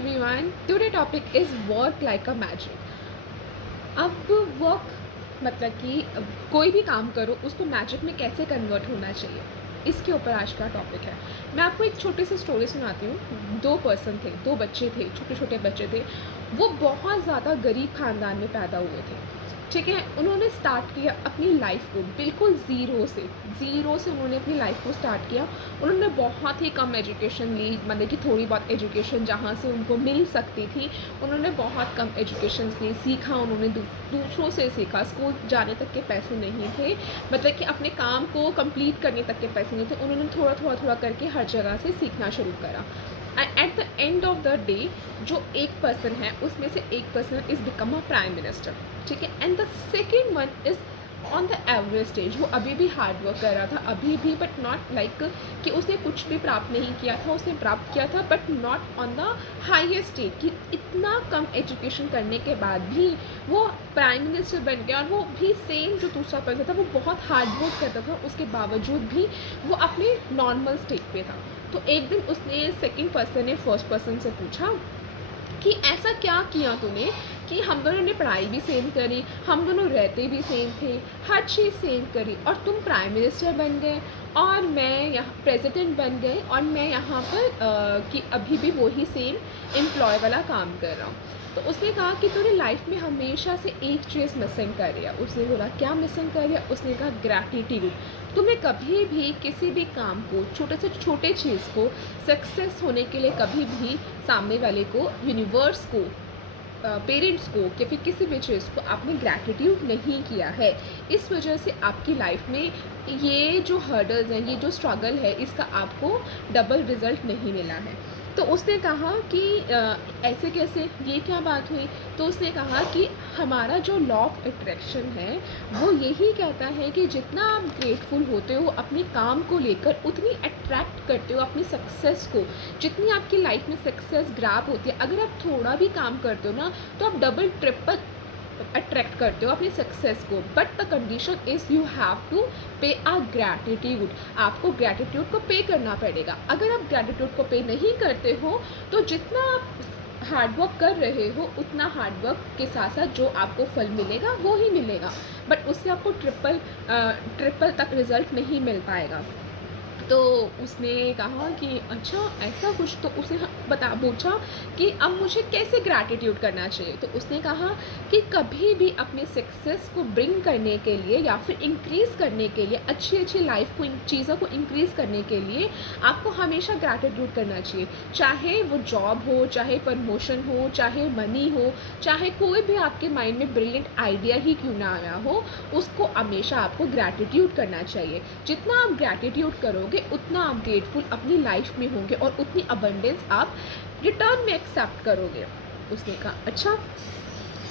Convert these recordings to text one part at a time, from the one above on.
everyone. Today topic is work like a magic. अब work मतलब कि कोई भी काम करो उसको मैजिक में कैसे कन्वर्ट होना चाहिए, इसके ऊपर आज का टॉपिक है। मैं आपको एक छोटी सी स्टोरी सुनाती हूँ। दो पर्सन थे, दो बच्चे थे, छोटे छोटे बच्चे थे। वो बहुत ज़्यादा गरीब ख़ानदान में पैदा हुए थे। ठीक है, उन्होंने स्टार्ट किया अपनी लाइफ को बिल्कुल ज़ीरो से उन्होंने अपनी लाइफ को स्टार्ट किया। उन्होंने बहुत ही कम एजुकेशन ली, मतलब कि थोड़ी बहुत एजुकेशन जहाँ से उनको मिल सकती थी। उन्होंने बहुत कम एजुकेशन ली, सीखा उन्होंने दूसरों से सीखा। स्कूल जाने तक के पैसे नहीं थे, मतलब कि अपने काम को कंप्लीट करने तक के पैसे नहीं थे। उन्होंने थोड़ा करके हर जगह से सीखना शुरू करा। At the end of the day जो एक पर्सन है उसमें से एक person is become a prime minister. ठीक है, and the second one is on the average stage. वो अभी भी हार्ड वर्क कर रहा था, अभी भी, बट नॉट लाइक कि उसने कुछ भी प्राप्त नहीं किया था। उसने प्राप्त किया था but not on the highest stage, कि इतना कम एजुकेशन करने के बाद भी वो प्राइम मिनिस्टर बन गया। और वो भी सेम जो दूसरा पर्सन था, वो बहुत हार्ड वर्क करता था, उसके बावजूद भी वो अपने नॉर्मल स्टेज पे था। तो एक दिन उसने सेकंड पर्सन ने फर्स्ट पर्सन से पूछा कि ऐसा क्या किया तूने कि हम दोनों ने पढ़ाई भी सेम करी, हम दोनों रहते भी सेम थे, हर चीज़ सेम करी, और तुम प्राइम मिनिस्टर बन गए और मैं यहाँ प्रेसिडेंट बन गए, और मैं यहाँ पर कि अभी भी वही सेम एम्प्लॉय वाला काम कर रहा हूँ। तो उसने कहा कि तूने लाइफ में हमेशा से एक चीज़ मिसिंग कर रही है। उसने बोला क्या मिसिंग कर रही है? उसने कहा ग्रैटिट्यूड। तुम्हें कभी भी किसी भी काम को, छोटे से छोटे चीज़ को सक्सेस होने के लिए कभी भी सामने वाले को, यूनिवर्स को, पेरेंट्स को, या फिर किसी भी चीज़ को आपने ग्रैटिट्यूड नहीं किया है। इस वजह से आपकी लाइफ में ये जो हर्डल्स हैं, ये जो स्ट्रगल है, इसका आपको डबल रिज़ल्ट नहीं मिला है। तो उसने कहा कि ऐसे कैसे, ये क्या बात हुई? तो उसने कहा कि हमारा जो लॉ ऑफ अट्रैक्शन है वो यही कहता है कि जितना आप ग्रेटफुल होते हो अपने काम को लेकर, उतनी अट्रैक्ट करते हो अपनी सक्सेस को। जितनी आपकी लाइफ में सक्सेस ग्रैब होती है, अगर आप थोड़ा भी काम करते हो ना, तो आप डबल ट्रिपल अट्रैक्ट करते हो अपनी सक्सेस को। But the condition is you have to pay a gratitude. आपको ग्रैटिट्यूड को पे करना पड़ेगा। अगर आप ग्रैटिट्यूड को पे नहीं करते हो तो जितना आप हार्ड वर्क कर रहे हो, उतना हार्ड वर्क के साथ साथ जो आपको फल मिलेगा वो ही मिलेगा, बट उससे आपको ट्रिपल तक रिज़ल्ट नहीं मिल पाएगा। तो उसने कहा कि अच्छा ऐसा कुछ। तो उसने पूछा कि अब मुझे कैसे ग्रैटिट्यूड करना चाहिए? तो उसने कहा कि कभी भी अपने सक्सेस को ब्रिंग करने के लिए या फिर इंक्रीज़ करने के लिए, अच्छी लाइफ को, चीज़ों को इंक्रीज़ करने के लिए आपको हमेशा ग्रैटिट्यूड करना चाहिए। चाहे वो जॉब हो, चाहे प्रमोशन हो, चाहे मनी हो, चाहे कोई भी आपके माइंड में ब्रिलियंट आइडिया ही क्यों ना आया हो, उसको हमेशा आपको ग्रैटिट्यूड करना चाहिए। जितना आप ग्रैटिट्यूड करोगे उतना आप ग्रेटफुल अपनी लाइफ में होंगे और उतनी अबंडेंस आप रिटर्न में एक्सेप्ट करोगे। उसने कहा अच्छा।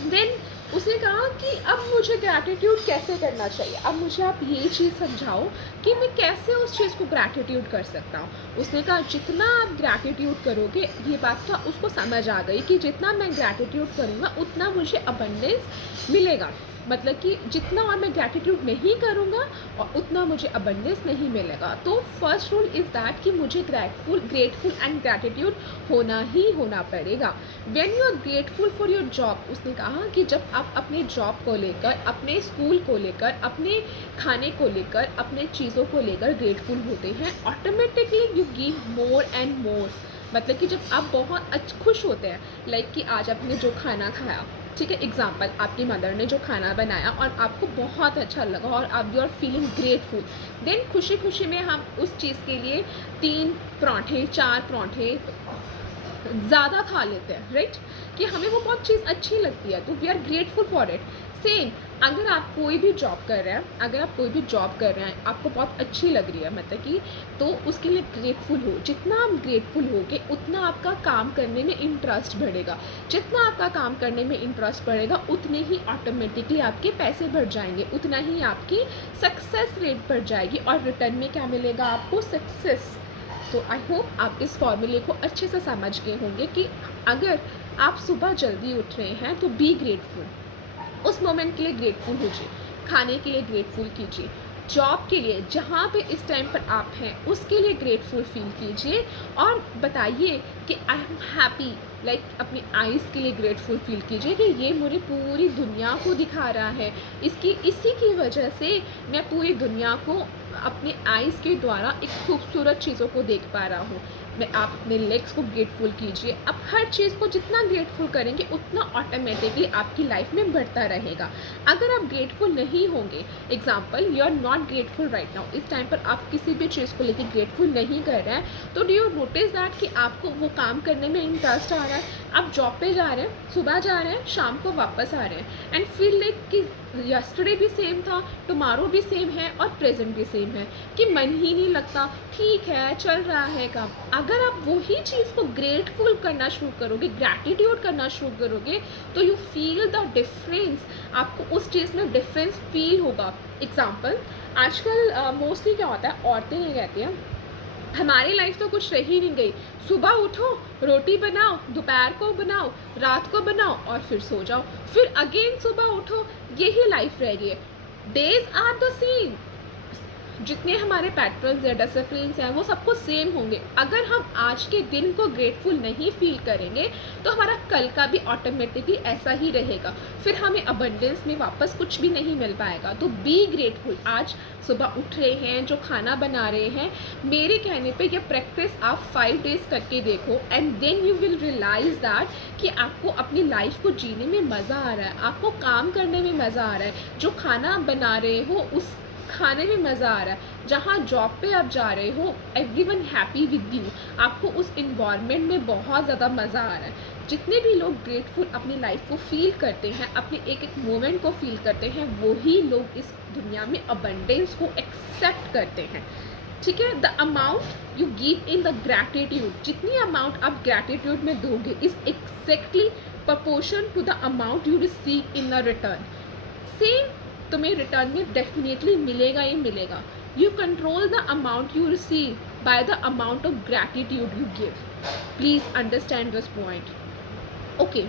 देन उसने कहा कि अब मुझे ग्रैटिट्यूड कैसे करना चाहिए? अब मुझे आप ये चीज़ समझाओ कि मैं कैसे उस चीज़ को ग्रैटिट्यूड कर सकता हूँ। उसने कहा जितना आप ग्रैटिट्यूड करोगे, ये बात तो उसको समझ आ गई कि जितना मैं ग्रैटिट्यूड करूँगा उतना मुझे अबंडेंस मिलेगा। मतलब कि जितना और मैं ग्रैटिट्यूड नहीं करूँगा और उतना मुझे अबंडेंस नहीं मिलेगा। तो फर्स्ट रूल इज़ दैट कि मुझे ग्रेटफुल एंड ग्रैटिट्यूड होना ही होना पड़ेगा। When you are grateful for your job, उसने कहा कि जब आप अपने जॉब को लेकर, अपने स्कूल को लेकर, अपने खाने को लेकर, अपने चीज़ों को लेकर ग्रेटफुल होते हैं, automatically you give more and more. मतलब कि जब आप बहुत खुश होते हैं, लाइक कि आज आपने जो खाना खाया, ठीक है, एग्जाम्पल आपकी मदर ने जो खाना बनाया और आपको बहुत अच्छा लगा और आप you are feeling grateful, then खुशी खुशी में हम उस चीज़ के लिए 3 पराठे, 4 पराठे ज़्यादा खा लेते हैं, राइट? कि हमें वो बहुत चीज़ अच्छी लगती है, तो we are grateful for it. Same अगर आप कोई भी जॉब कर रहे हैं, आपको बहुत अच्छी लग रही है, मतलब कि, तो उसके लिए ग्रेटफुल हो। जितना आप ग्रेटफुल होगे उतना आपका काम करने में इंटरेस्ट बढ़ेगा। जितना आपका काम करने में इंटरेस्ट बढ़ेगा उतने ही ऑटोमेटिकली आपके पैसे बढ़ जाएंगे, उतना ही आपकी सक्सेस रेट बढ़ जाएगी, और रिटर्न में क्या मिलेगा आपको? सक्सेस। तो आई होप आप इस फॉर्मूले को अच्छे से समझ गए होंगे कि अगर आप सुबह जल्दी उठ रहे हैं तो बी ग्रेटफुल, उस मोमेंट के लिए ग्रेटफुल कीजिए, खाने के लिए ग्रेटफुल कीजिए, जॉब के लिए जहाँ पे इस टाइम पर आप हैं उसके लिए ग्रेटफुल फील कीजिए और बताइए कि आई एम हैप्पी। लाइक अपनी आइज़ के लिए ग्रेटफुल फील कीजिए कि ये मुझे पूरी दुनिया को दिखा रहा है, इसी की वजह से मैं पूरी दुनिया को अपने आइज़ के द्वारा एक खूबसूरत चीज़ों को देख पा रहा हूँ। मैं आप अपने लेग्स को ग्रेटफुल कीजिए। आप हर चीज़ को जितना ग्रेटफुल करेंगे उतना ऑटोमेटिकली आपकी लाइफ में बढ़ता रहेगा। अगर आप ग्रेटफुल नहीं होंगे, example you are not grateful right now, इस टाइम पर आप किसी भी चीज़ को लेकर ग्रेटफुल नहीं कर रहे हैं, तो डू यू नोटिस दैट कि आपको वो काम करने में इंटरेस्ट आ रहा है। आप जॉब पे जा रहे हैं, सुबह जा रहे हैं, शाम को वापस आ रहे हैं एंड फील लाइक कि यस्टरडे भी सेम था, टुमारो भी सेम है और प्रेजेंट भी सेम है, कि मन ही नहीं लगता, ठीक है चल रहा है काम। अगर आप वही चीज़ को ग्रेटफुल करना शुरू करोगे, ग्रैटिट्यूड करना शुरू करोगे, तो यू फील द डिफरेंस। आपको उस चीज़ में डिफरेंस फील होगा। एग्जाम्पल, आजकल मोस्टली क्या होता है, औरतें ये कहती हैं हमारी लाइफ तो कुछ रही नहीं गई, सुबह उठो, रोटी बनाओ, दोपहर को बनाओ, रात को बनाओ और फिर सो जाओ, फिर अगेन सुबह उठो, यही लाइफ रह गई है। Days are the same. जितने हमारे पैटर्न्स या डिसिप्लिन्स हैं वो सबको सेम होंगे। अगर हम आज के दिन को ग्रेटफुल नहीं फील करेंगे तो हमारा कल का भी ऑटोमेटिकली ऐसा ही रहेगा, फिर हमें अबंडेंस में वापस कुछ भी नहीं मिल पाएगा। तो बी ग्रेटफुल। आज सुबह उठ रहे हैं, जो खाना बना रहे हैं, मेरे कहने पे ये प्रैक्टिस आप 5 डेज करके देखो and then you will realise that कि आपको अपनी लाइफ को जीने में मज़ा आ रहा है, आपको काम करने में मज़ा आ रहा है, जो खाना बना रहे हो उस खाने में मज़ा आ रहा है, जहाँ जॉब पे आप जा रहे हो एवरीवन हैप्पी विद यू, आपको उस इन्वायरमेंट में बहुत ज़्यादा मज़ा आ रहा है। जितने भी लोग ग्रेटफुल अपनी लाइफ को फील करते हैं, अपने एक एक मोमेंट को फील करते हैं, वही लोग इस दुनिया में अबंडेंस को एक्सेप्ट करते हैं। ठीक है, the amount you give in the gratitude, जितनी अमाउंट आप ग्रैटिट्यूड में दोगे is exactly proportion to the amount you receive in the return. Same तुम्हें रिटर्न में डेफिनेटली मिलेगा ही मिलेगा। You control the amount you receive by the amount of gratitude you give. Please understand this point. Okay,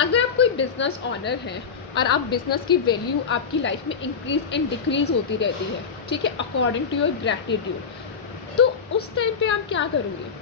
अगर आप कोई business honour हैं और आप बिजनेस की वैल्यू आपकी लाइफ में इंक्रीज एंड डिक्रीज होती रहती है, ठीक है, अकॉर्डिंग टू योर ग्रैटिट्यूड, तो उस टाइम पे आप क्या करोगे?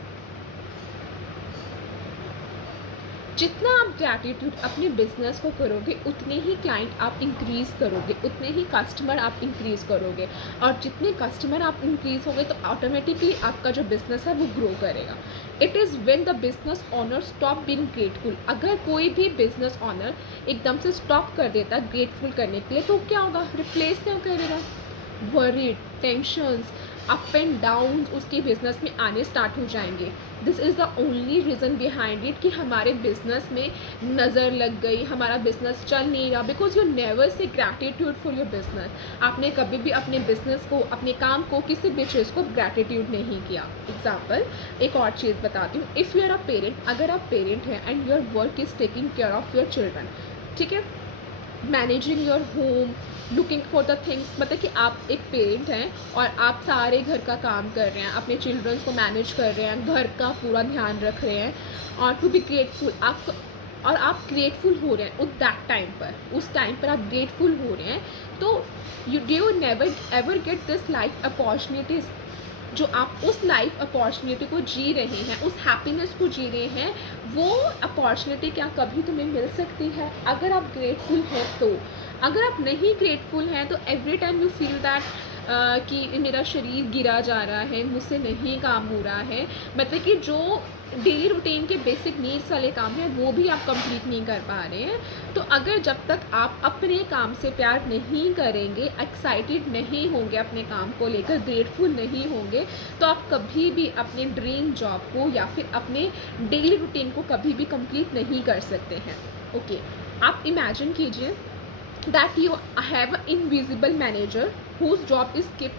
जितना आप ग्रैटिट्यूड अपने बिजनेस को करोगे उतने ही क्लाइंट आप इंक्रीज़ करोगे, उतने ही कस्टमर आप इंक्रीज़ करोगे, और जितने कस्टमर आप इंक्रीज़ होंगे तो ऑटोमेटिकली आपका जो बिज़नेस है वो ग्रो करेगा। It is when the business honour stop being grateful. अगर कोई भी बिजनेस ऑनर एकदम से स्टॉप कर देता ग्रेटफुल करने के लिए, तो क्या होगा? रिप्लेस क्या करेगा? Worried, tensions, up and down उसके बिजनेस में आने स्टार्ट हो जाएंगे। This is the only reason behind it कि हमारे बिजनेस में नज़र लग गई, हमारा बिजनेस चल नहीं रहा, because you never say gratitude for your business. आपने कभी भी अपने बिजनेस को, अपने काम को, किसी भी चीज़ को ग्रैटिट्यूड नहीं किया। एग्जाम्पल, एक और चीज़ बताती हूँ। If you are a parent, अगर आप पेरेंट हैं and your work is taking care of your children, ठीक है, managing your home, looking for the things, मतलब कि आप एक पेरेंट हैं और आप सारे घर का काम कर रहे हैं, अपने चिल्ड्रंस को मैनेज कर रहे हैं, घर का पूरा ध्यान रख रहे हैं, और टू बी ग्रेटफुल आप ग्रेटफुल हो रहे हैं उस दैट टाइम पर, उस टाइम पर आप ग्रेटफुल हो रहे हैं, तो you never ever get this life opportunities. जो आप उस लाइफ अपॉर्चुनिटी को जी रहे हैं, उस हैप्पीनेस को जी रहे हैं, वो अपॉर्चुनिटी क्या कभी तुम्हें मिल सकती है अगर आप ग्रेटफुल हैं तो? अगर आप नहीं ग्रेटफुल हैं तो every time you feel that कि मेरा शरीर गिरा जा रहा है, मुझसे नहीं काम हो रहा है, मतलब कि जो डेली रूटीन के बेसिक नीड्स वाले काम हैं वो भी आप कंप्लीट नहीं कर पा रहे हैं। तो अगर जब तक आप अपने काम से प्यार नहीं करेंगे, एक्साइटेड नहीं होंगे अपने काम को लेकर, ग्रेटफुल नहीं होंगे, तो आप कभी भी अपने ड्रीम जॉब को या फिर अपने डेली रूटीन को कभी भी कंप्लीट नहीं कर सकते हैं। ओके, आप इमेजिन कीजिए that you have a invisible manager whose job is स्किप।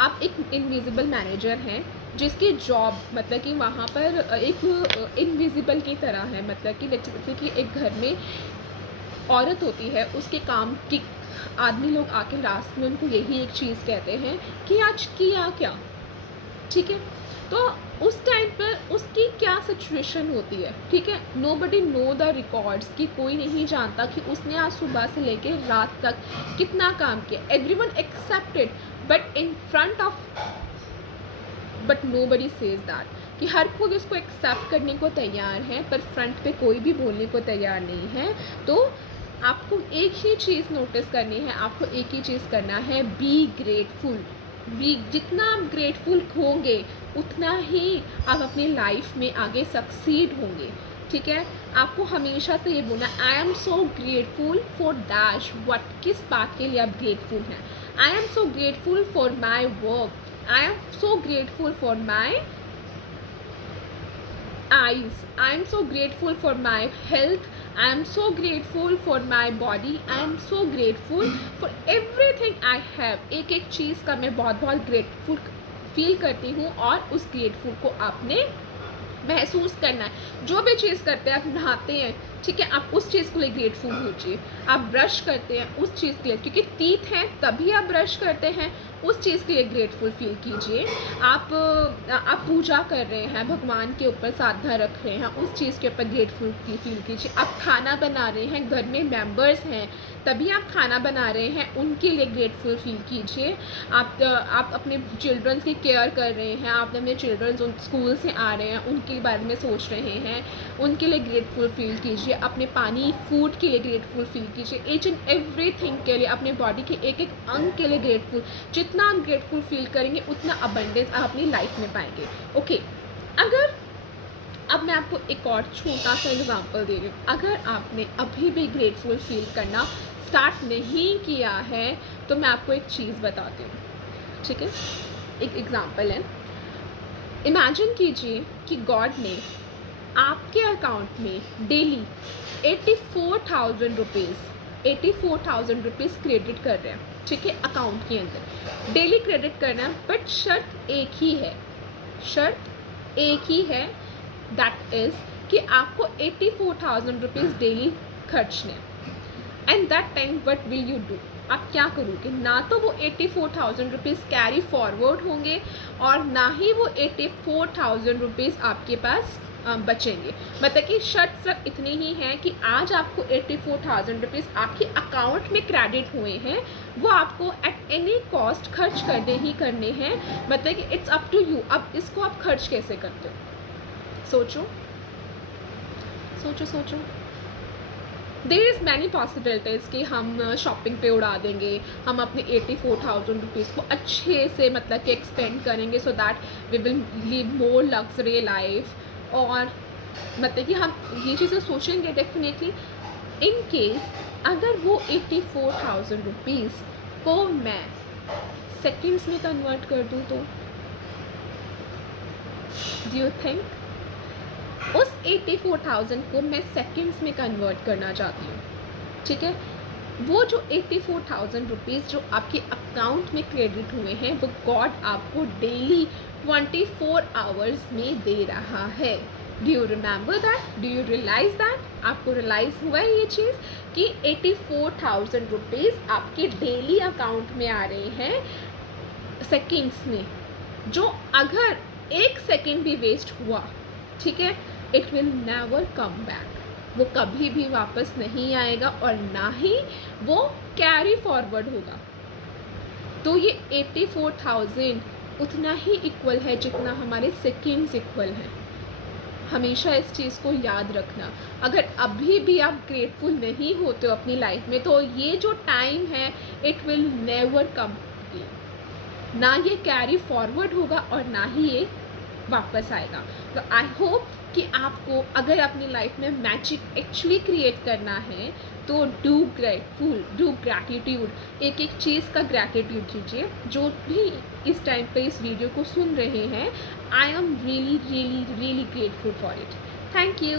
आप एक इनविजिबल मैनेजर हैं जिसकी जॉब, मतलब कि वहाँ पर एक इनविजिबल की तरह है, मतलब कि जैसे कि एक घर में औरत होती है, उसके काम की आदमी लोग आके लास्ट में उनको यही एक चीज़ कहते हैं कि आज किया क्या, ठीक है, तो उस टाइम पर उसकी क्या सिचुएशन होती है, ठीक है। नोबडी नो द रिकॉर्ड्स, कि कोई नहीं जानता कि उसने आज सुबह से लेकर रात तक कितना काम किया। Everyone accepted, but in front of, but nobody says that, कि हर कोई उसको एक्सेप्ट करने को तैयार है पर फ्रंट पे कोई भी बोलने को तैयार नहीं है। तो आपको एक ही चीज़ नोटिस करनी है, आपको एक ही चीज़ करना है, बी ग्रेटफुल। बी, जितना आप ग्रेटफुल होंगे उतना ही आप अपनी लाइफ में आगे सक्सीड होंगे। ठीक है, आपको हमेशा से ये बोलना, I am so grateful for dash what, किस बात के लिए आप ग्रेटफुल हैं। I am so grateful for my work, I am so grateful for my eyes, I am so grateful for my health, I am so grateful for my body, I am so grateful for everything I have। एक एक चीज़ का मैं बहुत बहुत grateful feel करती हूँ और उस ग्रेटफुल को आपने महसूस करना है। जो भी चीज़ करते हैं, आप नहाते हैं, ठीक है, आप उस चीज़ के लिए ग्रेटफुल होइए। आप ब्रश करते हैं उस चीज़ के लिए, क्योंकि टीथ हैं तभी आप ब्रश करते हैं, उस चीज़ के लिए ग्रेटफुल फील कीजिए। आप पूजा कर रहे हैं, भगवान के ऊपर साधना रख रहे हैं, उस चीज़ के ऊपर ग्रेटफुल फील कीजिए। आप खाना बना रहे हैं, घर में मेंबर्स हैं तभी आप खाना बना रहे हैं, उनके लिए ग्रेटफुल फील कीजिए। आप अपने चिल्ड्रंस की केयर कर रहे हैं, आप अपने चिल्ड्रंस स्कूल से आ रहे हैं उनके बारे में सोच रहे हैं, उनके लिए ग्रेटफुल फील कीजिए। अपने पानी फूड के लिए ग्रेटफुल फील कीजिए। ईच एंड एवरीथिंग के लिए, अपने बॉडी के एक एक अंग के लिए ग्रेटफुल। जितना आप ग्रेटफुल फील करेंगे उतना अबंडेंस आप अपनी लाइफ में पाएंगे। ओके, अगर अब मैं आपको एक और छोटा सा एग्जांपल दे रही हूँ। अगर आपने अभी भी ग्रेटफुल फील करना स्टार्ट नहीं किया है तो मैं आपको एक चीज़ बताती हूँ। ठीक है, एक एग्जांपल है। इमेजिन कीजिए कि गॉड ने आपके अकाउंट में डेली 84,000 रुपीज़ क्रेडिट कर रहे हैं। ठीक है, अकाउंट के अंदर डेली क्रेडिट करना है, बट शर्त एक ही है, शर्त एक ही है, दैट इज़ कि आपको 84,000 रुपीज़ डेली खर्चने। And that time what will you do? आप क्या करोगे? ना तो वो 84,000 रुपीज़ कैरी फॉरवर्ड होंगे और ना ही वो 84,000 रुपीज़ आपके पास बचेंगे। मतलब कि शर्त सिर्फ इतनी ही है कि आज आपको 84,000 रुपीज़ आपके अकाउंट में क्रेडिट हुए हैं, वो आपको एट एनी कॉस्ट खर्च करने ही करने हैं। मतलब कि इट्स अप टू यू, अब इसको आप खर्च कैसे करते हो? सोचो सोचो सोचो। देयर इज़ मैनी पॉसिबिलिटीज़ कि हम शॉपिंग पे उड़ा देंगे, हम अपने 84,000 रुपीज़ को अच्छे से मतलब कि एक्सपेंड करेंगे so that we will live more luxury life. और मतलब कि हम ये चीज़ें सोचेंगे डेफिनेटली। इन केस अगर वो 84,000 रुपीज़ को मैं सेकंड्स में कन्वर्ट कर दूँ तो डू यू थिंक? उस 84,000 को मैं सेकंड्स में कन्वर्ट करना चाहती हूँ। ठीक है, वो जो 84,000 रुपीज़ जो आपके अकाउंट में क्रेडिट हुए हैं वो गॉड आपको डेली 24 आवर्स में दे रहा है। Do you remember that? Do you realise that? आपको रियलाइज़ हुआ है ये चीज़ कि 84,000 रुपीज़ आपके डेली अकाउंट में आ रहे हैं सेकंड्स में, जो अगर एक सेकंड भी वेस्ट हुआ, ठीक है, it will never come back, वो कभी भी वापस नहीं आएगा और ना ही वो कैरी फॉरवर्ड होगा। तो ये 84,000 उतना ही इक्वल है जितना हमारे सेकंड्स इक्वल हैं। हमेशा इस चीज़ को याद रखना। अगर अभी भी आप ग्रेटफुल नहीं होते हो अपनी लाइफ में तो ये जो टाइम है इट विल नेवर कम, ना ये कैरी फॉरवर्ड होगा और ना ही ये वापस आएगा। तो आई होप कि आपको अगर अपनी लाइफ में मैजिक एक्चुअली क्रिएट करना है तो डू ग्रेटफुल, डू ग्रैटिट्यूड। एक एक चीज़ का ग्रैटिट्यूड कीजिए। जो भी इस टाइम पे इस वीडियो को सुन रहे हैं, I am really really really grateful for it. Thank you.